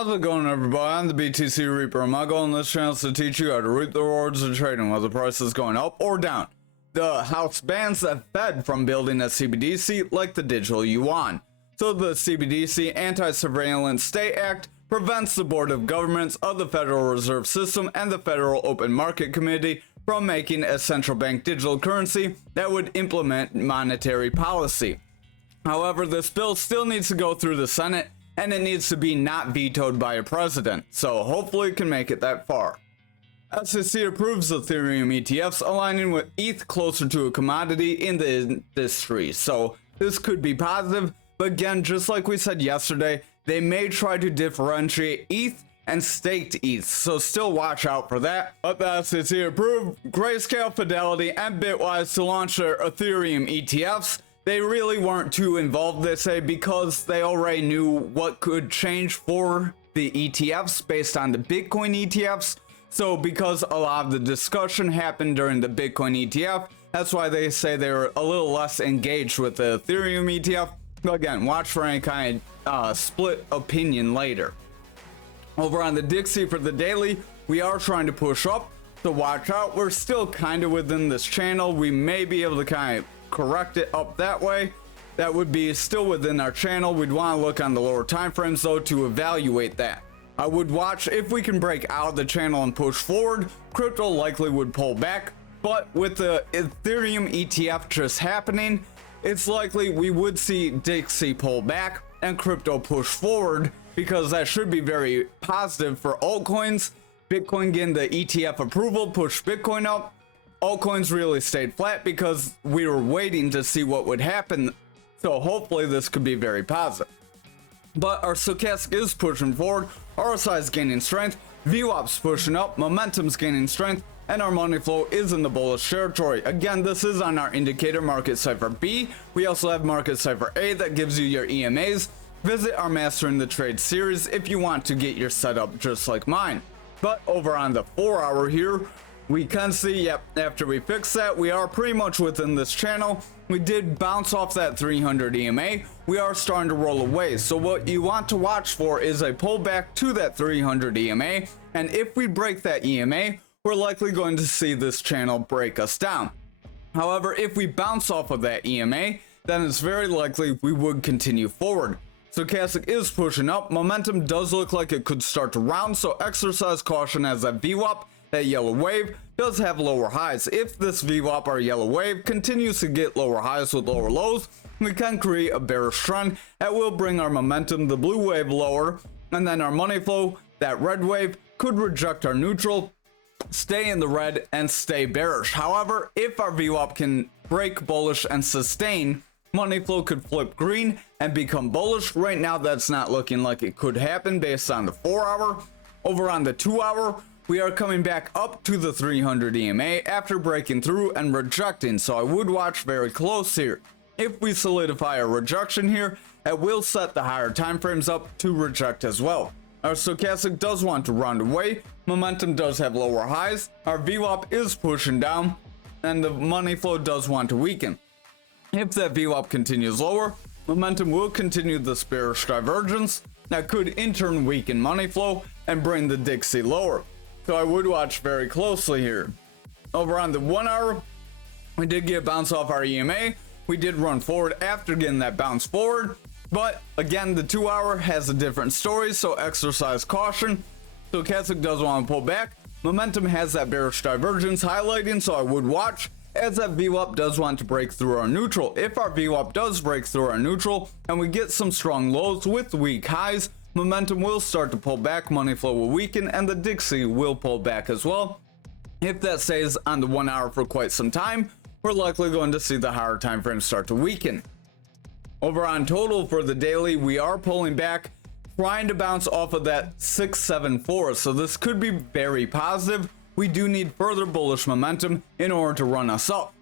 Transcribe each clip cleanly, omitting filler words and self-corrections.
How's it going, everybody? I'm the BTC Reaper, and my goal on this channel is to teach you how to reap the rewards of trading, whether the price is going up or down. The House bans the Fed from building a CBDC like the digital yuan. So the CBDC Anti-Surveillance State Act prevents the Board of Governors of the Federal Reserve System and the Federal Open Market Committee from making a central bank digital currency that would implement monetary policy. However, this bill still needs to go through the Senate, and it needs to be not vetoed by a president, so hopefully it can make it that far. SEC approves Ethereum ETFs, aligning with ETH closer to a commodity in the industry, so this could be positive, but again, just like we said yesterday, they may try to differentiate ETH and staked ETH, so still watch out for that. But the SEC approved Grayscale, Fidelity, and Bitwise to launch their Ethereum ETFs. They really weren't too involved, they say, because they already knew what could change for the ETFs based on the Bitcoin ETFs. So because a lot of the discussion happened during the Bitcoin ETF, that's why they say they were a little less engaged with the Ethereum ETF. But again, watch for any kind of split opinion later. Over on the Dixie for the daily, we are trying to push up, so watch out. We're still kind of within this channel. We may be able to kind of correct it up that way. That would be still within our channel. We'd want to look on the lower time frames though to evaluate that. I would watch if we can break out of the channel and push forward. Crypto likely would pull back, but with the Ethereum ETF just happening, it's likely we would see Dixie pull back and crypto push forward, because that should be very positive for altcoins. Bitcoin getting the ETF approval pushed Bitcoin up. Altcoins really stayed flat because we were waiting to see what would happen, so hopefully this could be very positive. But our stochastic is pushing forward, RSI is gaining strength, VWAP's pushing up, momentum's gaining strength, and our money flow is in the bullish territory. Again, this is on our indicator market cipher B. We also have market cipher A that gives you your EMAs. Visit our Mastering the Trade series if you want to get your setup just like mine. But over on the 4 hour here, we can see, yep, after we fix that, we are pretty much within this channel. We did bounce off that 300 EMA. We are starting to roll away. So what you want to watch for is a pullback to that 300 EMA. And if we break that EMA, we're likely going to see this channel break us down. However, if we bounce off of that EMA, then it's very likely we would continue forward. Stochastic is pushing up. Momentum does look like it could start to round, so exercise caution as that VWAP, that yellow wave, does have lower highs. If this VWAP or yellow wave continues to get lower highs with lower lows, we can create a bearish trend that will bring our momentum, the blue wave, lower, and then our money flow, that red wave, could reject our neutral, stay in the red, and stay bearish. However, if our VWAP can break bullish and sustain, money flow could flip green and become bullish. Right now, that's not looking like it could happen based on the 4 hour. Over on the 2 hour, we are coming back up to the 300 EMA after breaking through and rejecting, so I would watch very close here. If we solidify a rejection here, it will set the higher time frames up to reject as well. Our stochastic does want to round away, momentum does have lower highs, our VWAP is pushing down, and the money flow does want to weaken. If that VWAP continues lower, momentum will continue this bearish divergence that could in turn weaken money flow and bring the Dixie lower. So I would watch very closely here. Over on the 1 hour, we did get a bounce off our EMA. We did run forward after getting that bounce forward. But again, the 2 hour has a different story, so exercise caution. Stochastic does want to pull back. Momentum has that bearish divergence highlighting, so I would watch as that VWAP does want to break through our neutral. If our VWAP does break through our neutral and we get some strong lows with weak highs, momentum will start to pull back, money flow will weaken, and the Dixie will pull back as well. If that stays on the 1 hour for quite some time, we're likely going to see the higher time frame start to weaken. Over on total for the daily, we are pulling back, trying to bounce off of that 674, so this could be very positive. We do need further bullish momentum in order to run us up.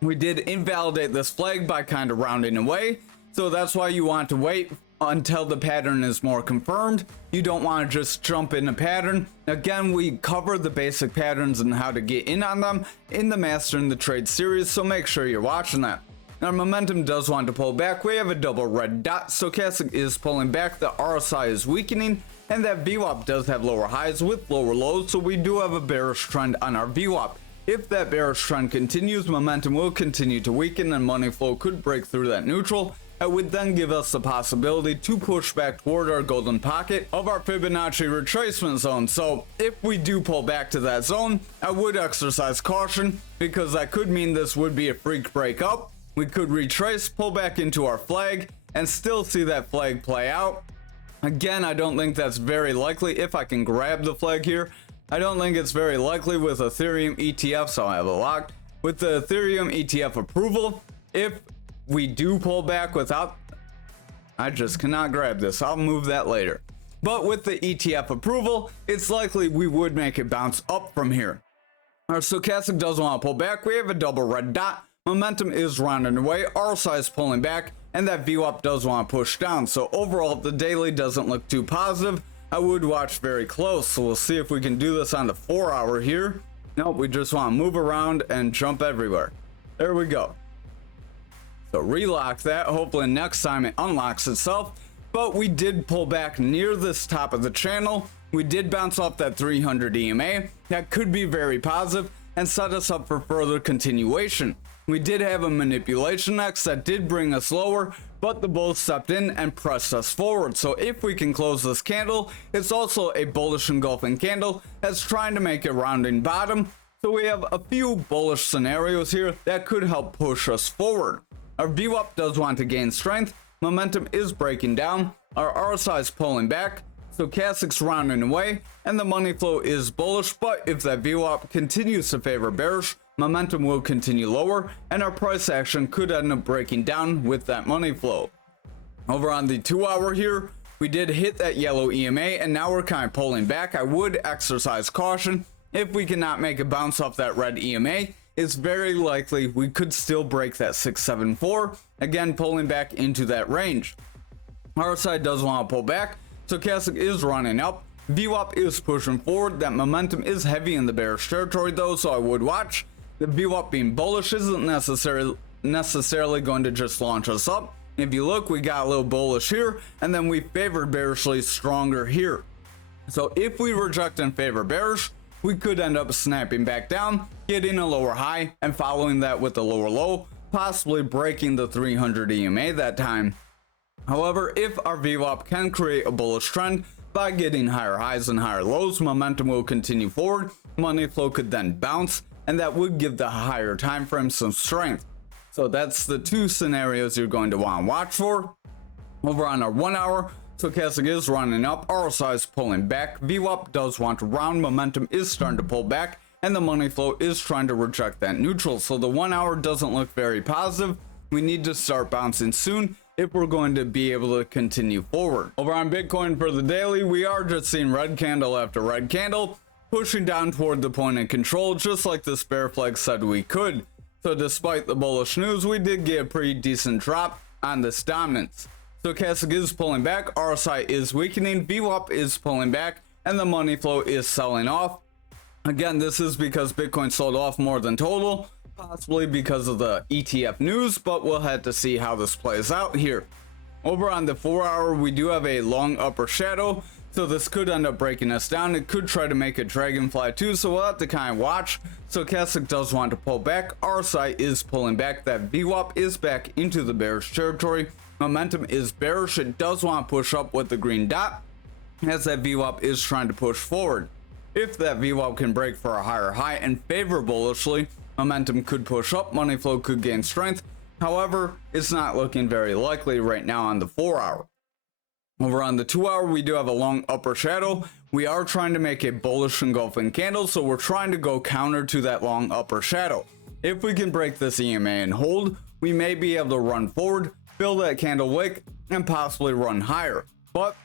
We did invalidate this flag by kind of rounding away, so that's why you want to wait until the pattern is more confirmed. You don't want to just jump in a pattern. Again, we cover the basic patterns and how to get in on them in the Mastering the Trade series, so make sure you're watching that. Our momentum does want to pull back. We have a double red dot. Stochastic is pulling back. The RSI is weakening. and that VWAP does have lower highs with lower lows, so we do have a bearish trend on our VWAP. If that bearish trend continues, momentum will continue to weaken and money flow could break through that neutral. It would then give us the possibility to push back toward our golden pocket of our Fibonacci retracement zone. So if we do pull back to that zone, I would exercise caution, because that could mean this would be a freak break up. We could retrace, pull back into our flag, and still see that flag play out. Again, I don't think that's very likely. If I can grab the flag here, I don't think it's very likely with Ethereum ETF, so I have it locked. With the Ethereum ETF approval, if we do pull back without, I just cannot grab this, I'll move that later. But with the ETF approval, it's likely we would make it bounce up from here. Our stochastic does want to pull back. We have a double red dot. Momentum is rounding away, RSI is pulling back, and that VWAP does want to push down. So overall, the daily doesn't look too positive. I would watch very close, so we'll see if we can do this on the 4 hour here. Nope, we just want to move around and jump everywhere. There we go. So relock that, hopefully next time it unlocks itself. But we did pull back near this top of the channel. We did bounce off that 300 EMA. That could be very positive and set us up for further continuation. We did have a manipulation X that did bring us lower, but the bulls stepped in and pressed us forward. So if we can close this candle, it's also a bullish engulfing candle that's trying to make a rounding bottom. So we have a few bullish scenarios here that could help push us forward. Our VWAP does want to gain strength. Momentum is breaking down. Our RSI is pulling back. Stochastic's rounding away, and the money flow is bullish. But if that VWAP continues to favor bearish, momentum will continue lower, and our price action could end up breaking down with that money flow. Over on the 2 hour here, we did hit that yellow EMA, and now we're kind of pulling back. I would exercise caution. If we cannot make a bounce off that red EMA, it's very likely we could still break that 674, again pulling back into that range. RSI does want to pull back, stochastic is running up, VWAP is pushing forward. That momentum is heavy in the bearish territory though, so I would watch. The VWAP being bullish isn't necessarily going to just launch us up. If you look, we got a little bullish here, and then we favored bearishly stronger here. So if we reject and favor bearish, we could end up snapping back down, getting a lower high, and following that with a lower low, possibly breaking the 300 EMA that time. However, if our VWAP can create a bullish trend by getting higher highs and higher lows, momentum will continue forward, money flow could then bounce, and that would give the higher time frame some strength. So that's the two scenarios you're going to want to watch for. Over on our 1 hour, stochastic is running up, RSI is pulling back, VWAP does want to round, momentum is starting to pull back, and the money flow is trying to reject that neutral. So the 1 hour doesn't look very positive. We need to start bouncing soon if we're going to be able to continue forward. Over on Bitcoin for the daily, we are just seeing red candle after red candle, pushing down toward the point of control, just like this bear flag said we could. So despite the bullish news, we did get a pretty decent drop on this dominance. Stochastic is pulling back, RSI is weakening, VWAP is pulling back, and the money flow is selling off. Again, this is because Bitcoin sold off more than total, possibly because of the ETF news, but we'll have to see how this plays out here. Over on the 4 hour, we do have a long upper shadow, so this could end up breaking us down. It could try to make a dragonfly too, so we'll have to kind of watch. Stochastic does want to pull back, RSI is pulling back, that VWAP is back into the bearish territory, momentum is bearish, it does want to push up with the green dot, as that VWAP is trying to push forward. If that VWAP can break for a higher high and favor bullishly, momentum could push up, money flow could gain strength. However, it's not looking very likely right now on the 4 hour. Over on the 2 hour, we do have a long upper shadow. We are trying to make a bullish engulfing candle, so we're trying to go counter to that long upper shadow. If we can break this EMA and hold, we may be able to run forward, fill that candle wick, and possibly run higher. But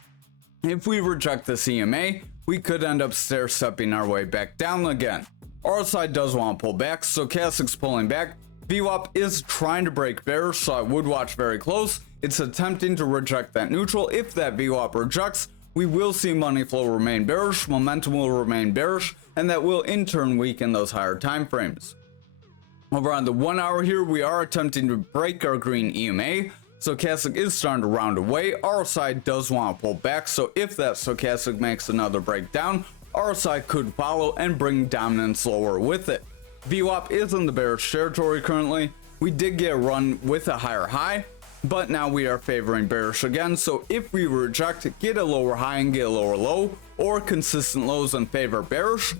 if we reject this EMA, we could end up stair-stepping our way back down again. RSI does want to pull back, stochastic's pulling back, VWAP is trying to break bearish, so I would watch very close. It's attempting to reject that neutral. If that VWAP rejects, we will see money flow remain bearish, momentum will remain bearish, and that will in turn weaken those higher time frames. Over on the 1 hour here, we are attempting to break our green EMA. Stochastic is starting to round away. RSI does want to pull back, so if that stochastic makes another breakdown, RSI could follow and bring dominance lower with it. VWAP is in the bearish territory currently. We did get a run with a higher high, but now we are favoring bearish again, so if we reject, get a lower high and get a lower low, or consistent lows and favor bearish,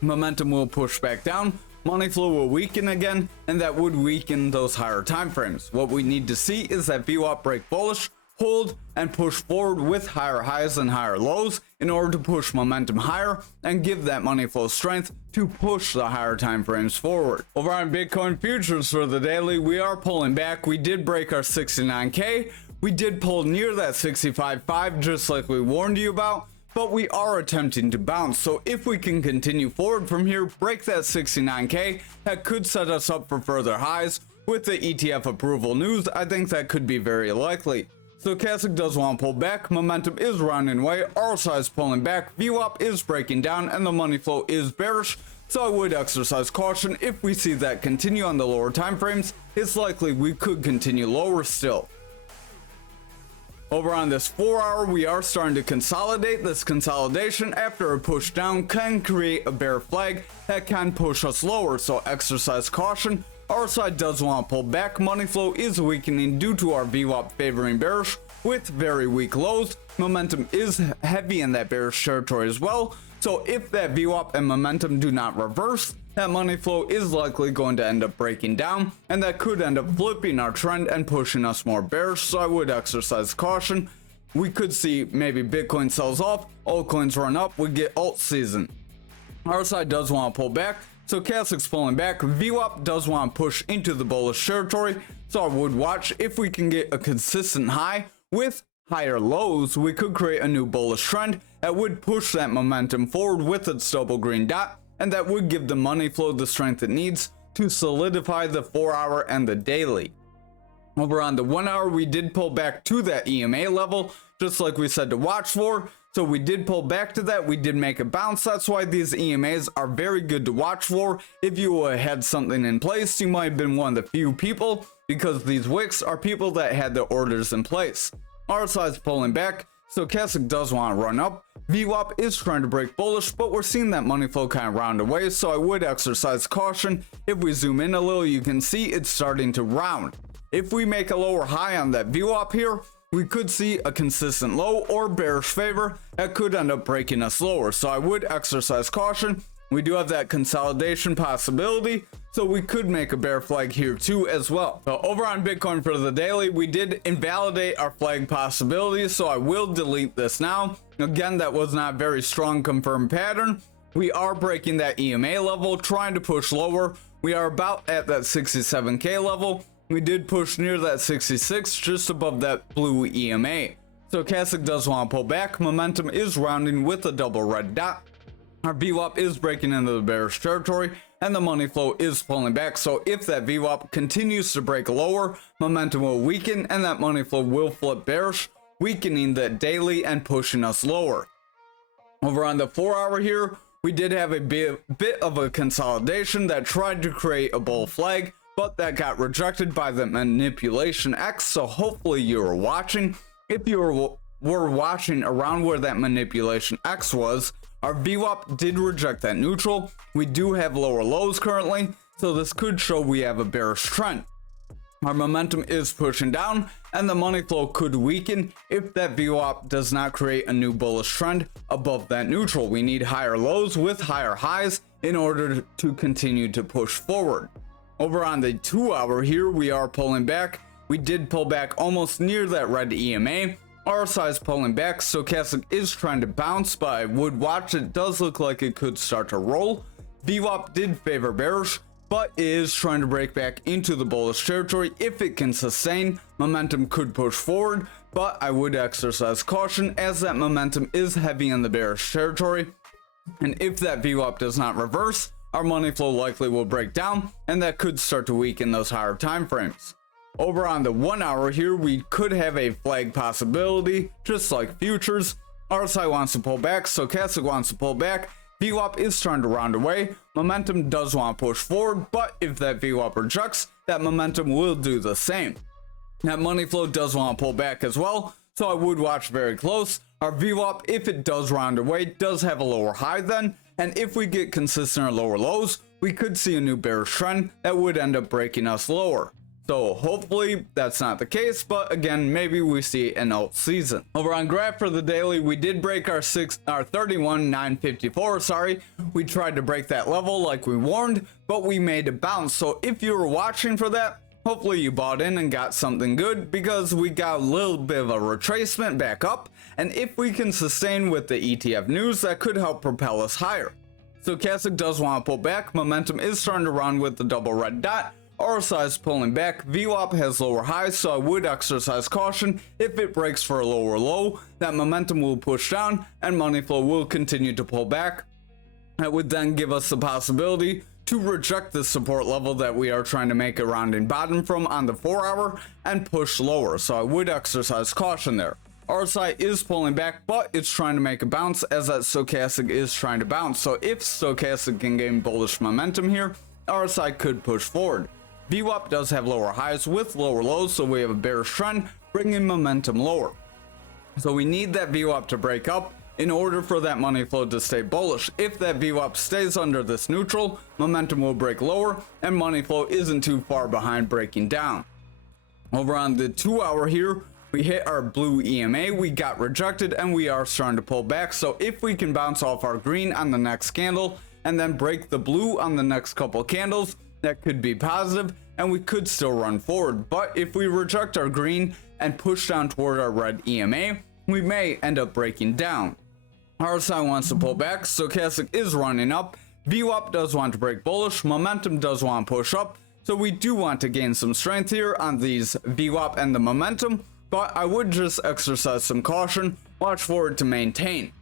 momentum will push back down, money flow will weaken again, and that would weaken those higher time frames. What we need to see is that VWAP break bullish, hold, and push forward with higher highs and higher lows in order to push momentum higher and give that money flow strength to push the higher time frames forward. Over on Bitcoin futures for the daily, we are pulling back. We did break our 69k. We did pull near that 65.5 just like we warned you about, but we are attempting to bounce. So if we can continue forward from here, break that 69k, that could set us up for further highs. With the ETF approval news, I think that could be very likely. Stochastic does want to pull back, momentum is rounding away, RSI is pulling back, VWAP is breaking down, and the money flow is bearish, so I would exercise caution. If we see that continue on the lower time frames, it's likely we could continue lower still. Over on this 4 hour, we are starting to consolidate. This consolidation after a push down can create a bear flag that can push us lower, so exercise caution. RSI does want to pull back, money flow is weakening due to our VWAP favoring bearish with very weak lows. Momentum is heavy in that bearish territory as well, so if that VWAP and momentum do not reverse, that money flow is likely going to end up breaking down, and that could end up flipping our trend and pushing us more bearish, so I would exercise caution. We could see maybe Bitcoin sells off, altcoins run up, we get alt season. RSI does want to pull back, Stochastic's pulling back, VWAP does want to push into the bullish territory, so I would watch. If we can get a consistent high with higher lows, we could create a new bullish trend that would push that momentum forward with its double green dot, and that would give the money flow the strength it needs to solidify the 4 hour and the daily. Over on the 1 hour, we did pull back to that EMA level, just like we said to watch for. So we did pull back to that, we did make a bounce. That's why these EMAs are very good to watch for. If you had something in place, you might have been one of the few people, because these wicks are people that had their orders in place. RSI is pulling back, Stochastic does want to run up, VWAP is trying to break bullish, but we're seeing that money flow kind of round away, so I would exercise caution. If we zoom in a little, you can see it's starting to round. If we make a lower high on that VWAP here, we could see a consistent low or bearish favor that could end up breaking us lower, so I would exercise caution. We do have that consolidation possibility, so we could make a bear flag here too as well. So over on Bitcoin for the daily, we did invalidate our flag possibility, so I will delete this now. Again, that was not a very strong confirmed pattern. We are breaking that EMA level, trying to push lower. We are about at that 67k level. We did push near that 66, just above that blue EMA. Stochastic does want to pull back, momentum is rounding with a double red dot. Our VWAP is breaking into the bearish territory, and the money flow is pulling back, so if that VWAP continues to break lower, momentum will weaken and that money flow will flip bearish, weakening that daily and pushing us lower. Over on the 4 hour here, we did have a bit of a consolidation that tried to create a bull flag, but that got rejected by the manipulation X, so hopefully you were watching. If you were watching around where that manipulation X was, our VWAP did reject that neutral. We do have lower lows currently, so this could show we have a bearish trend. Our momentum is pushing down, and the money flow could weaken if that VWAP does not create a new bullish trend above that neutral. We need higher lows with higher highs in order to continue to push forward. Over on the 2 hour here, we are pulling back. We did pull back almost near that red EMA. RSI is pulling back, Stochastic is trying to bounce, but I would watch. It does look like it could start to roll. VWAP did favor bearish, but it is trying to break back into the bullish territory. If it can sustain, momentum could push forward, but I would exercise caution as that momentum is heavy in the bearish territory. And if that VWAP does not reverse, our money flow likely will break down, and that could start to weaken those higher time frames. Over on the 1 hour here, we could have a flag possibility, just like futures. RSI wants to pull back, Stochastic wants to pull back, VWAP is trying to round away, momentum does want to push forward, but if that VWAP rejects, that momentum will do the same. That money flow does want to pull back as well, so I would watch very close. Our VWAP, if it does round away, does have a lower high then, and if we get consistent or lower lows, we could see a new bearish trend that would end up breaking us lower. So hopefully that's not the case, but again, maybe we see an alt season. Over on graph for the daily, we did break our 31,954, we tried to break that level like we warned, but we made a bounce. So if you were watching for that, hopefully you bought in and got something good, because we got a little bit of a retracement back up, and if we can sustain with the ETF news, that could help propel us higher. Stochastic does want to pull back, momentum is starting to run with the double red dot, RSI is pulling back, VWAP has lower highs, so I would exercise caution. If it breaks for a lower low, that momentum will push down and money flow will continue to pull back. That would then give us the possibility to reject the support level that we are trying to make a rounding bottom from on the 4 hour and push lower, so I would exercise caution there. RSI is pulling back, but it's trying to make a bounce as that stochastic is trying to bounce, so if stochastic can gain bullish momentum here, RSI could push forward. VWAP does have lower highs with lower lows, so we have a bearish trend bringing momentum lower. So we need that VWAP to break up in order for that money flow to stay bullish. If that VWAP stays under this neutral, momentum will break lower and money flow isn't too far behind breaking down. Over on the 2 hour here, we hit our blue EMA, we got rejected, and we are starting to pull back. So if we can bounce off our green on the next candle and then break the blue on the next couple candles, that could be positive and we could still run forward. But if we reject our green and push down toward our red EMA, we may end up breaking down. RSI wants to pull back, stochastic is running up, VWAP does want to break bullish, momentum does want to push up, so we do want to gain some strength here on these VWAP and the momentum, but I would just exercise some caution, watch for it to maintain.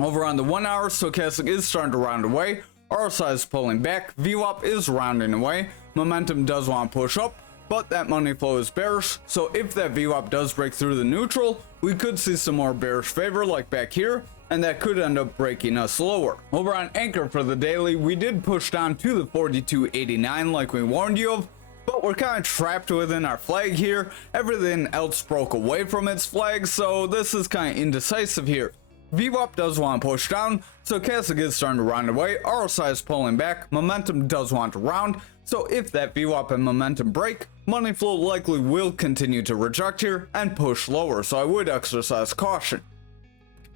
Over on the 1 hour, stochastic is starting to round away, RSI is pulling back, VWAP is rounding away, momentum does want to push up, but that money flow is bearish, so if that VWAP does break through the neutral, we could see some more bearish favor like back here, and that could end up breaking us lower. Over on Anchor for the daily, we did push down to the 42.89 like we warned you of, but we're kind of trapped within our flag here. Everything else broke away from its flag, so this is kind of indecisive here. VWAP does want to push down, stochastic is starting to round away, RSI is pulling back, momentum does want to round, so if that VWAP and momentum break, money flow likely will continue to reject here and push lower, so I would exercise caution.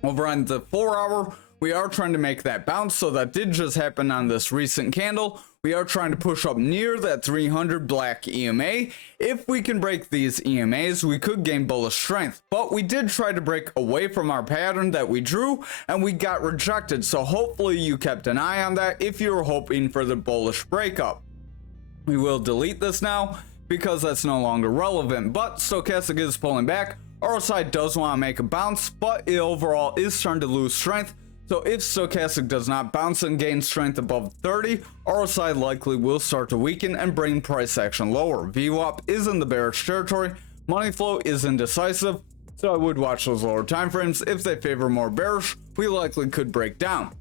Over on the 4 hour, we are trying to make that bounce, so that did just happen on this recent candle. We are trying to push up near that 300 black EMA. If we can break these EMAs, we could gain bullish strength, but we did try to break away from our pattern that we drew and we got rejected, so hopefully you kept an eye on that if you were hoping for the bullish breakup. We will delete this now because that's no longer relevant, but stochastic is pulling back. RSI does want to make a bounce, but it overall is starting to lose strength. So if stochastic does not bounce and gain strength above 30, RSI likely will start to weaken and bring price action lower. VWAP is in the bearish territory, money flow is indecisive, so I would watch those lower time frames. If they favor more bearish, we likely could break down.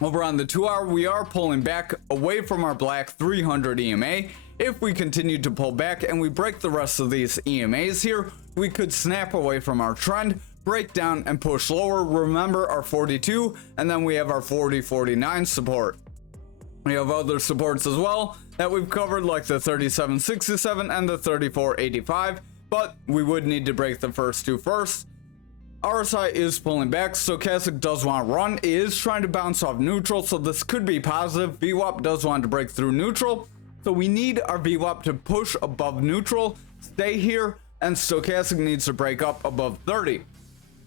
Over on the 2 hour, we are pulling back away from our black 300 EMA. If we continue to pull back and we break the rest of these EMAs here, we could snap away from our trend, break down and push lower. Remember our 42, and then we have our 40.49 support. We have other supports as well that we've covered, like the 37.67 and the 34.85, but we would need to break the first two first. RSI is pulling back, stochastic does want to run, it is trying to bounce off neutral, so this could be positive. VWAP does want to break through neutral, so we need our VWAP to push above neutral, stay here, and stochastic needs to break up above 30.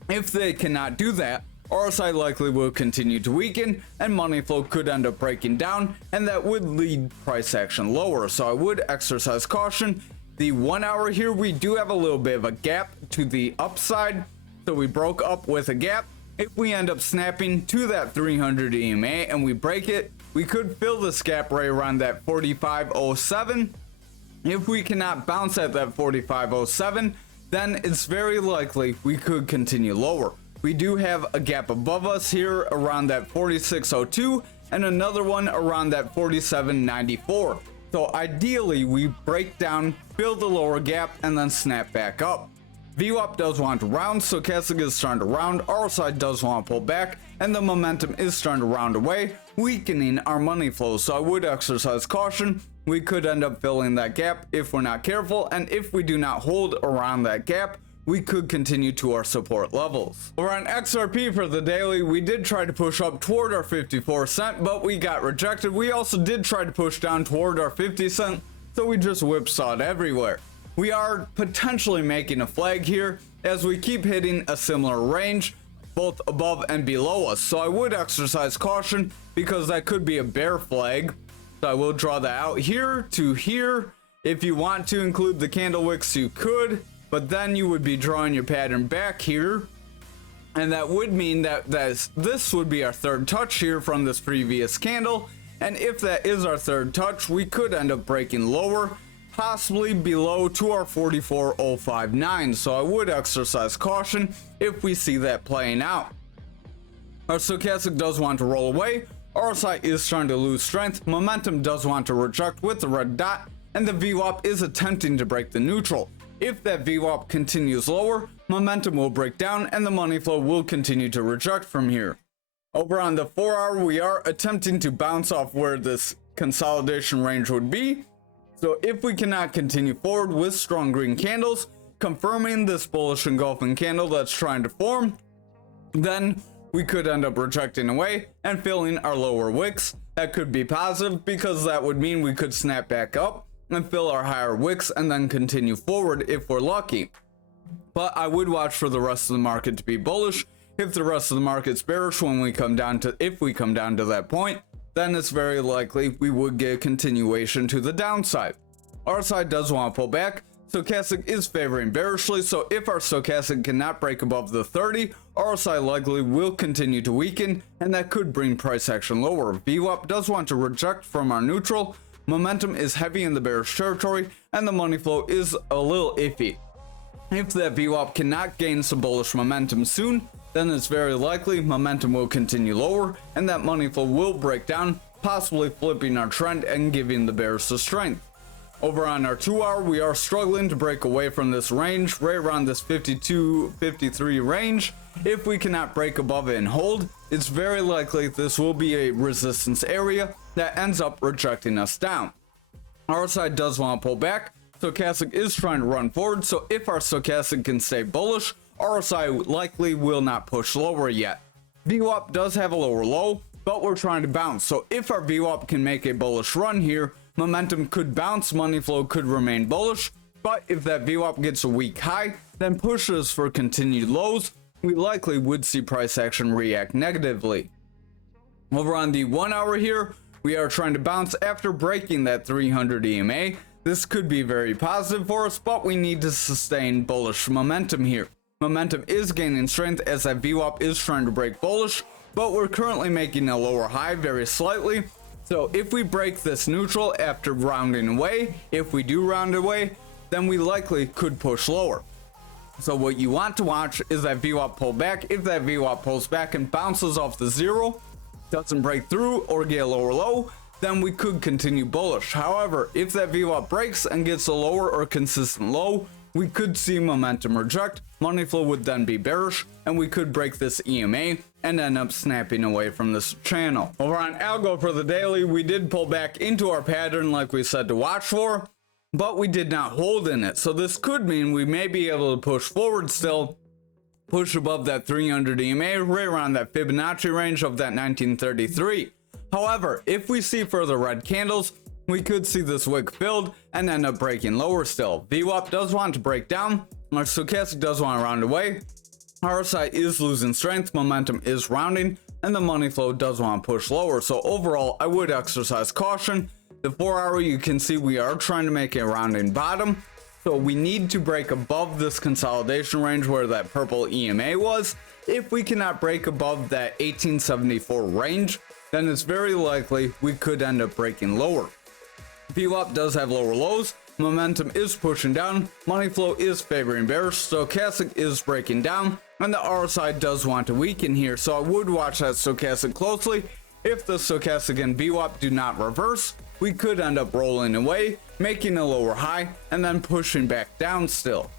If they cannot do that, RSI likely will continue to weaken and money flow could end up breaking down, and that would lead price action lower, so I would exercise caution. The 1 hour here, we do have a little bit of a gap to the upside, so we broke up with a gap. If we end up snapping to that 300 EMA and we break it, we could fill this gap right around that 45.07. If we cannot bounce at that 45.07, then it's very likely we could continue lower. We do have a gap above us here around that 46.02 and another one around that 47.94. So ideally, we break down, fill the lower gap, and then snap back up. VWAP does want to round, stochastic is starting to round, RSI does want to pull back, and the momentum is starting to round away, weakening our money flow. So I would exercise caution. We could end up filling that gap if we're not careful, and if we do not hold around that gap, we could continue to our support levels. Over on XRP for the daily, we did try to push up toward our 54 cent, but we got rejected. We also did try to push down toward our 50 cent, so we just whipsawed everywhere. We are potentially making a flag here as we keep hitting a similar range, both above and below us. So I would exercise caution because that could be a bear flag. So I will draw that out here to here. If you want to include the candle wicks, you could, but then you would be drawing your pattern back here. And that would mean that this would be our third touch here from this previous candle. And if that is our third touch, we could end up breaking lower, possibly below to our 44.059. So I would exercise caution if we see that playing out. Our stochastic does want to roll away. RSI is starting to lose strength. Momentum does want to reject with the red dot, and the VWAP is attempting to break the neutral. If that VWAP continues lower, momentum will break down and the money flow will continue to reject from here. Over on the 4 hour, we are attempting to bounce off where this consolidation range would be. So if we cannot continue forward with strong green candles, confirming this bullish engulfing candle that's trying to form, then we could end up rejecting away and filling our lower wicks. That could be positive because that would mean we could snap back up and fill our higher wicks and then continue forward if we're lucky. But I would watch for the rest of the market to be bullish. If the rest of the market's bearish if we come down to that point, then it's very likely we would get a continuation to the downside. RSI does want to pull back. Stochastic is favoring bearishly, so if our stochastic cannot break above the 30, RSI likely will continue to weaken, and that could bring price action lower. VWAP does want to reject from our neutral. Momentum is heavy in the bearish territory, and the money flow is a little iffy. If that VWAP cannot gain some bullish momentum soon, then it's very likely momentum will continue lower, and that money flow will break down, possibly flipping our trend and giving the bears the strength. Over on our 2 hour, we are struggling to break away from this range, right around this 52-53 range. If we cannot break above it and hold, it's very likely this will be a resistance area that ends up rejecting us down. RSI does want to pull back. Stochastic is trying to run forward, so if our stochastic can stay bullish, RSI likely will not push lower yet. VWAP does have a lower low, but we're trying to bounce. So if our VWAP can make a bullish run here, momentum could bounce, money flow could remain bullish. But if that VWAP gets a weak high, then pushes for continued lows, we likely would see price action react negatively. Over on the 1 hour here, we are trying to bounce after breaking that 300 EMA. This could be very positive for us, but we need to sustain bullish momentum here. Momentum is gaining strength as that VWAP is trying to break bullish, but we're currently making a lower high very slightly. So if we break this neutral after rounding away, if we do round away, then we likely could push lower. So what you want to watch is that VWAP pull back. If that VWAP pulls back and bounces off the zero, doesn't break through or get a lower low, then we could continue bullish. However, if that VWAP breaks and gets a lower or consistent low, we could see momentum reject. Money flow would then be bearish, and we could break this EMA and end up snapping away from this channel. Over on Algo for the daily, we did pull back into our pattern like we said to watch for, but we did not hold in it. So this could mean we may be able to push forward still, push above that 300 EMA, right around that Fibonacci range of that 1933. However, if we see further red candles, we could see this wick filled and end up breaking lower still. VWAP does want to break down. Our stochastic does want to round away. RSI is losing strength, momentum is rounding, and the money flow does want to push lower. So overall, I would exercise caution. The 4 hour, you can see we are trying to make a rounding bottom. So we need to break above this consolidation range where that purple EMA was. If we cannot break above that 1874 range, then it's very likely we could end up breaking lower. VWAP does have lower lows, momentum is pushing down, money flow is favoring bearish, stochastic is breaking down, and the RSI does want to weaken here, so I would watch that stochastic closely. If the stochastic and VWAP do not reverse, we could end up rolling away, making a lower high, and then pushing back down still.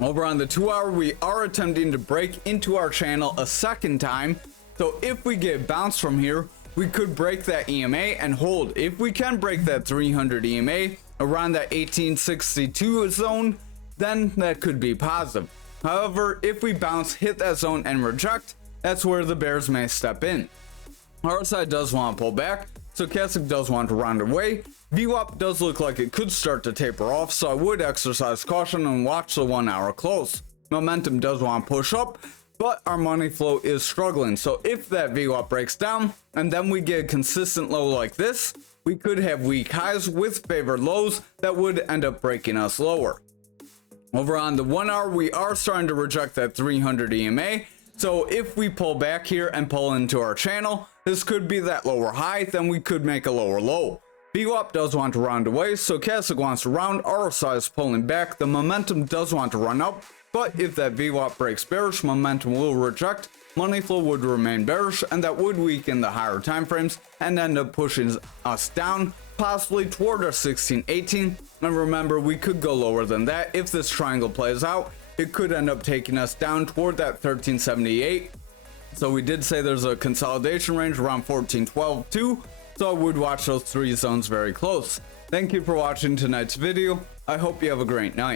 Over on the 2-hour, we are attempting to break into our channel a second time. So if we get bounced from here, we could break that EMA and hold. If we can break that 300 EMA around that 1862 zone, then that could be positive. However, if we bounce, hit that zone and reject, that's where the bears may step in. RSI does want to pull back, stochastic does want to round away. VWAP does look like it could start to taper off, so I would exercise caution and watch the 1-hour close. Momentum does want to push up, but our money flow is struggling. So if that VWAP breaks down and then we get a consistent low like this, we could have weak highs with favored lows that would end up breaking us lower. Over on the 1-hour, we are starting to reject that 300 EMA. So if we pull back here and pull into our channel, this could be that lower high, then we could make a lower low. VWAP does want to round away, stochastic wants to round, RSI is pulling back, the momentum does want to run up, but if that VWAP breaks bearish, momentum will reject, money flow would remain bearish, and that would weaken the higher time frames and end up pushing us down, possibly toward our 1618. And remember, we could go lower than that. If this triangle plays out, it could end up taking us down toward that 1378. So we did say there's a consolidation range around 1412 too, so I would watch those three zones very close. Thank you for watching tonight's video. I hope you have a great night.